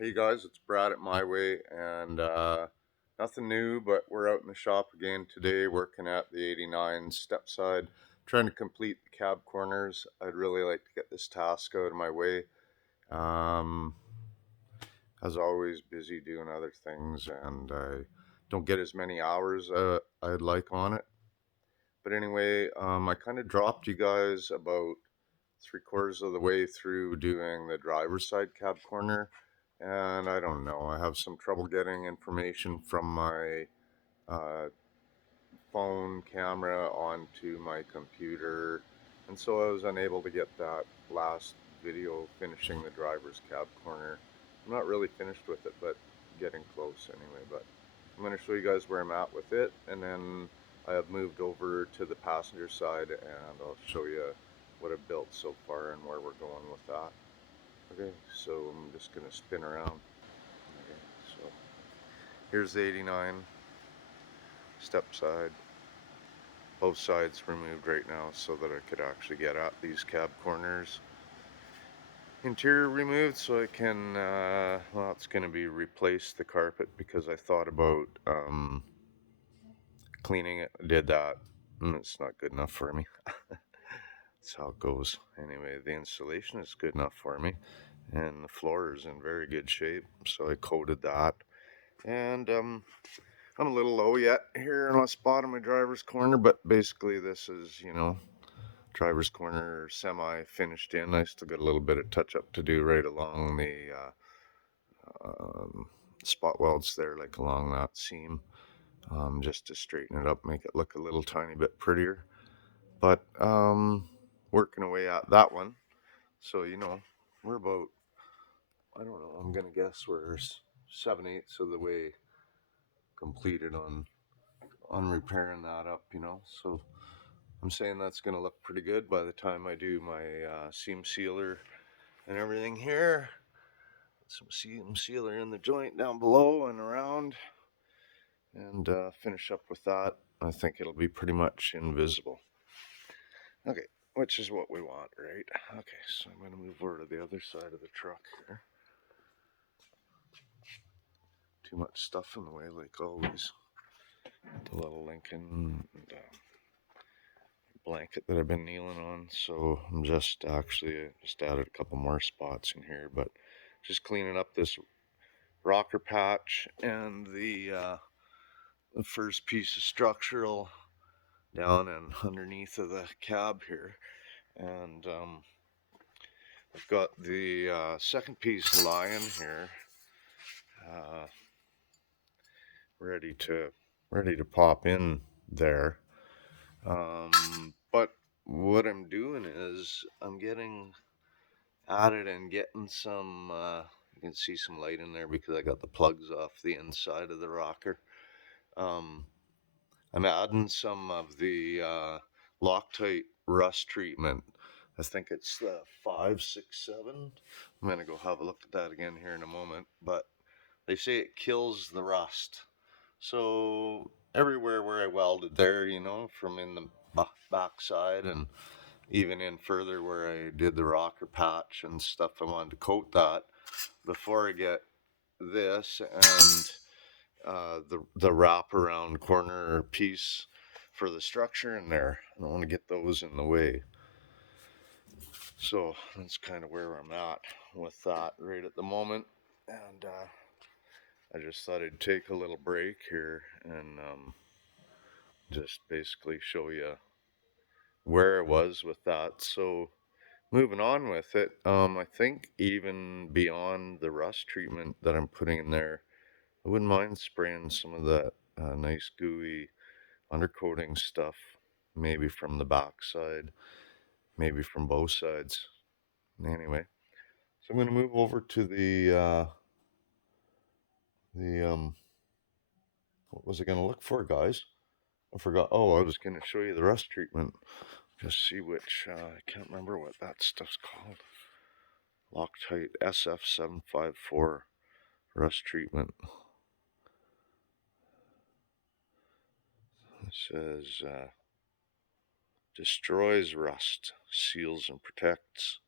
Hey guys, it's Brad at My Way, and nothing new, but we're out in the shop again today working at the 89 Stepside, trying to complete the cab corners. I'd really like to get this task out of my way. Um, as always, busy doing other things, and I don't get as many hours I'd like on it. But anyway, I kind of dropped you guys about three-quarters of the way through doing the driver's side cab corner, and I don't know, I have some trouble getting information from my uh, phone camera onto my computer, and so I was unable to get that last video finishing the driver's cab corner. I'm not really finished with it, but getting close anyway. But I'm going to show you guys where I'm at with it, and then I have moved over to the passenger side, and I'll show you what I've built so far and where we're going with that. Okay, so I'm just going to spin around. Okay, so here's the 89 step side. Both sides removed right now so that I could actually get at these cab corners. Interior removed so I can, well, it's going to be replace the carpet because I thought about cleaning it. I did that, and it's not good enough for me. That's how it goes. Anyway, the insulation is good enough for me, and the floor is in very good shape, so I coated that. And I'm a little low yet here on the spot of my driver's corner, but basically this is, driver's corner semi finished in. I still got a little bit of touch up to do right along the spot welds there, like along that seam, just to straighten it up, make it look a little tiny bit prettier. But working away at that one. So, we're about, I don't know, I'm going to guess we're 7/8 of the way completed on repairing that up, So I'm saying that's going to look pretty good by the time I do my seam sealer and everything here. Some seam sealer in the joint down below and around, and finish up with that. I think it'll be pretty much invisible. Okay, which is what we want, right? Okay, so I'm going to move over to the other side of the truck here. Too much stuff in the way, like always. The little Lincoln and, blanket that I've been kneeling on, so I'm just added a couple more spots in here, but just cleaning up this rocker patch and the first piece of structural down and underneath of the cab here, and I've got the second piece lying here, uh, ready to pop in there. But what I'm doing is I'm getting at it and getting some. You can see some light in there because I got the plugs off the inside of the rocker. Um, I'm adding some of the Loctite rust treatment. I think it's the 567. I'm going to go have a look at that again here in a moment. But they say it kills the rust. So everywhere where I welded there, from in the back side and even in further where I did the rocker patch and stuff, I wanted to coat that before I get this and the wraparound corner piece for the structure in there. I don't want to get those in the way. So that's kind of where I'm at with that right at the moment. And I just thought I'd take a little break here and just basically show you where I was with that. So moving on with it, I think even beyond the rust treatment that I'm putting in there, I wouldn't mind spraying some of that nice gooey undercoating stuff, maybe from the back side, maybe from both sides. Anyway, so I'm going to move over to the what was I going to look for, guys? I forgot. Oh, I was going to show you the rust treatment. Just see which, I can't remember what that stuff's called. Loctite SF754 rust treatment. It says, destroys rust, seals and protects.